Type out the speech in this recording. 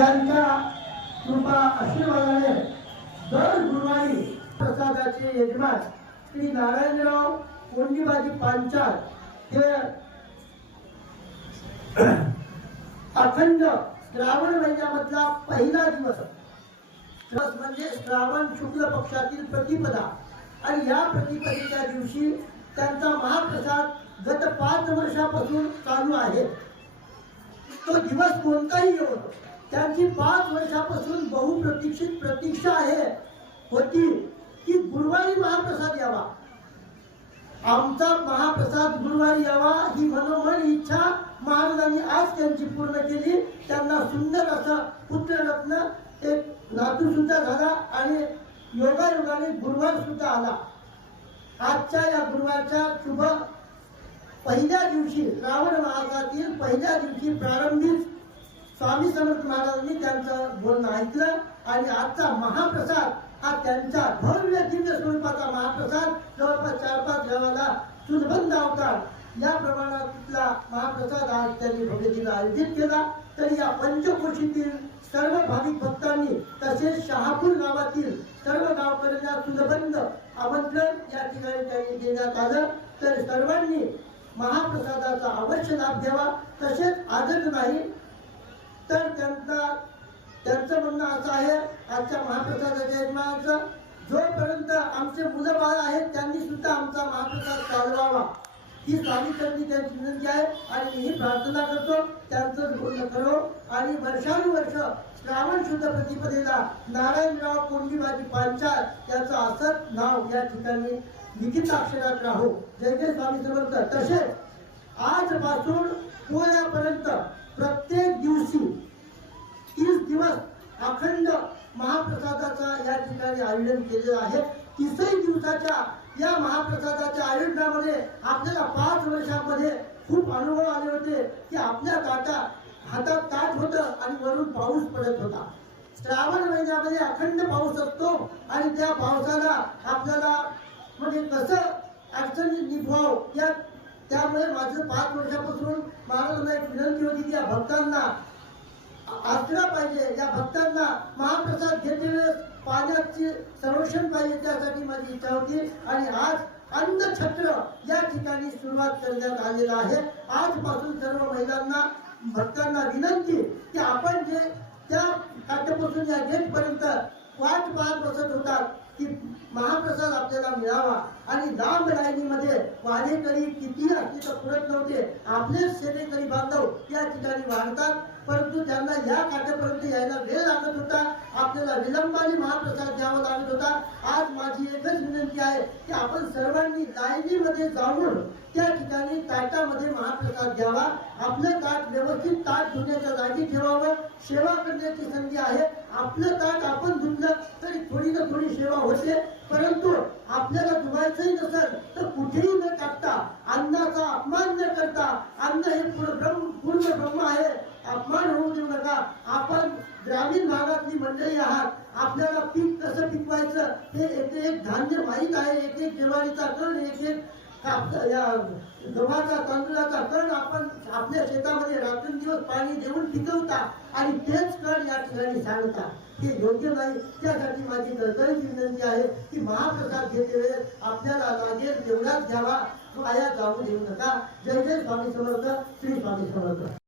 यांच्या कृपा आशीर्वादाने दर गुरुवारी प्रसादाचे यजमान श्री नारायणराव कोंडीबाजी पांचाळ हे अखंड श्रावण महिन्यामधला पहिला दिवस म्हणजे श्रावण शुक्ल पक्षातील प्रतिपदा आणि या प्रतिपदेच्या दिवशी त्यांचा महाप्रसाद गत 5 वर्षापासून चालू आहे। तो दिवस कोणताही येऊ त्यांची 5 वर्षापासून बहुप्रतीक्षित प्रतीक्षा होती की गुरुवारी महाप्रसाद यावा, आमचा महाप्रसाद गुरुवारी यावा ही मनोमन इच्छा महाराजांनी आज त्यांची पूर्ण केली। त्यांना सुंदर असं पुत्ररत्न एक नातू सुद्धा झाला आणि योगायोगाने गुरुवार सुद्धा आला। आजच्या या गुरुवारच्या शुभ पहिल्या दिवशी श्रावण मासातील पहिल्या दिवशी प्रारंभीच स्वामी समर्थ महाराजांनी त्यांचं बोलणं ऐकलं आणि आजचा महाप्रसाद हा त्यांचा भव्य दिव्य स्वरूपाचा महाप्रसाद जवळपास 4-5 गावाला सुलभंद अवतार या प्रमाणातला महाप्रसाद आज त्यांनी भव्यतेने आयोजित केला। तर या पंचकोशीतील सर्व भाविक भक्तांनी तसेच शहापूर गावातील सर्व गावकऱ्यांना सुलभंद आमंत्रण या ठिकाणी त्यांनी देण्यात आलं। तर सर्वांनी महाप्रसादाचा अवश्य लाभ घ्यावा। तसेच आजच नाही तर त्यांचं म्हणणं असं आहे आजच्या महाप्रसादाच्या यजमानाचं, जोपर्यंत आमचे मुलं बाळ आहेत त्यांनी सुद्धा आमचा महाप्रसाद चालवावा ही स्वामीचरणी त्यांची विनंती आहे आणि मी प्रार्थना करतो त्यांचं पूर्ण करो आणि वर्षानुवर्ष श्रावण शुद्ध प्रतिपदेला नारायणराव कोंडीबाजी पांचाळ याचं असत नाव या ठिकाणी लिखित अक्षरात राहो। जय जय स्वामी समर्थ। तसेच आजपासून पोळ्यापर्यंत प्रत्येक दिवशी 30 दिवस अखंड महाप्रसादाचा या ठिकाणी आयोजन केलेलं आहे। 30 दिवसाच्या या महाप्रसादाच्या आयोजनामध्ये आपल्याला 5 वर्षांमध्ये खूप अनुभव आले होते की आपल्या हातात ताट होतं आणि वरून पाऊस पडत होता। श्रावण महिन्यामध्ये अखंड पाऊस असतो आणि त्या पावसाला आपल्याला म्हणजे कसं अडचणी निभवावं त्यामुळे माझं 5 वर्षापासून महाराजांना एक विनंती होती की या भक्तांना आसरा पाहिजे, या भक्तांना महाप्रसाद घेतलेले पाण्याचे संरक्षण पाहिजे त्यासाठी माझी इच्छा होती आणि आज अन्नछत्र या ठिकाणी सुरुवात करण्यात आलेला आहे। आजपासून सर्व महिलांना भक्तांना विनंती की आपण जे त्या काठपासून या गेटपर्यंत वाट पाहत बसत होतात की महाप्रसाद आपल्याला मिळावा आणि लांब लाईनीमध्ये वाढेकरी किती असली तर पुरत नव्हते, आपले सेनेकरी बांधव या ठिकाणी वाढतात परंतु त्यांना या काठापर्यंत यायला वेळ लागत होता, आपल्याला विलंबाने महाप्रसाद द्यावा लागत होता। आज माझी एकच विनंती आहे की आपण सर्वांनी लाईनीमध्ये जाऊन त्या ठिकाणी ताटामध्ये महाप्रसाद घ्यावा, आपलं ताट व्यवस्थित ताट धुण्याच्या जागी ठेवावं, सेवा करण्याची संधी आहे। आपलं ताट आपण धुतलं तरी थोडी ना थोडी सेवा होते, परंतु आपल्याला धुवायचंही नसेल तर कुठेही न टाकता अन्नाचा अपमान न करता, अन्न हे पूर्ण ब्रह्म आहे, अपमान होऊ देऊ नका। आपण ग्रामीण भागातली मंडळी आहात, आपल्याला पीक कसं पिकवायचं हे एक धान्य माहीत आहे, एक ज्वारीचा कण, एक गव्हाचा तांदूळाचा कण आपण आपल्या शेतामध्ये रात्रंदिवस पाणी देऊन पिकवता आणि तेच कण या ठिकाणी सांगता, हे योग्य नाही। त्यासाठी माझी कळकळीची विनंती आहे की महाप्रसाद घेते वेळेस आपल्याला लागेल तेवढाच घ्यावा, वाया जाऊ देऊ नका। जय जय स्वामी समर्थ, श्री स्वामी समर्थ।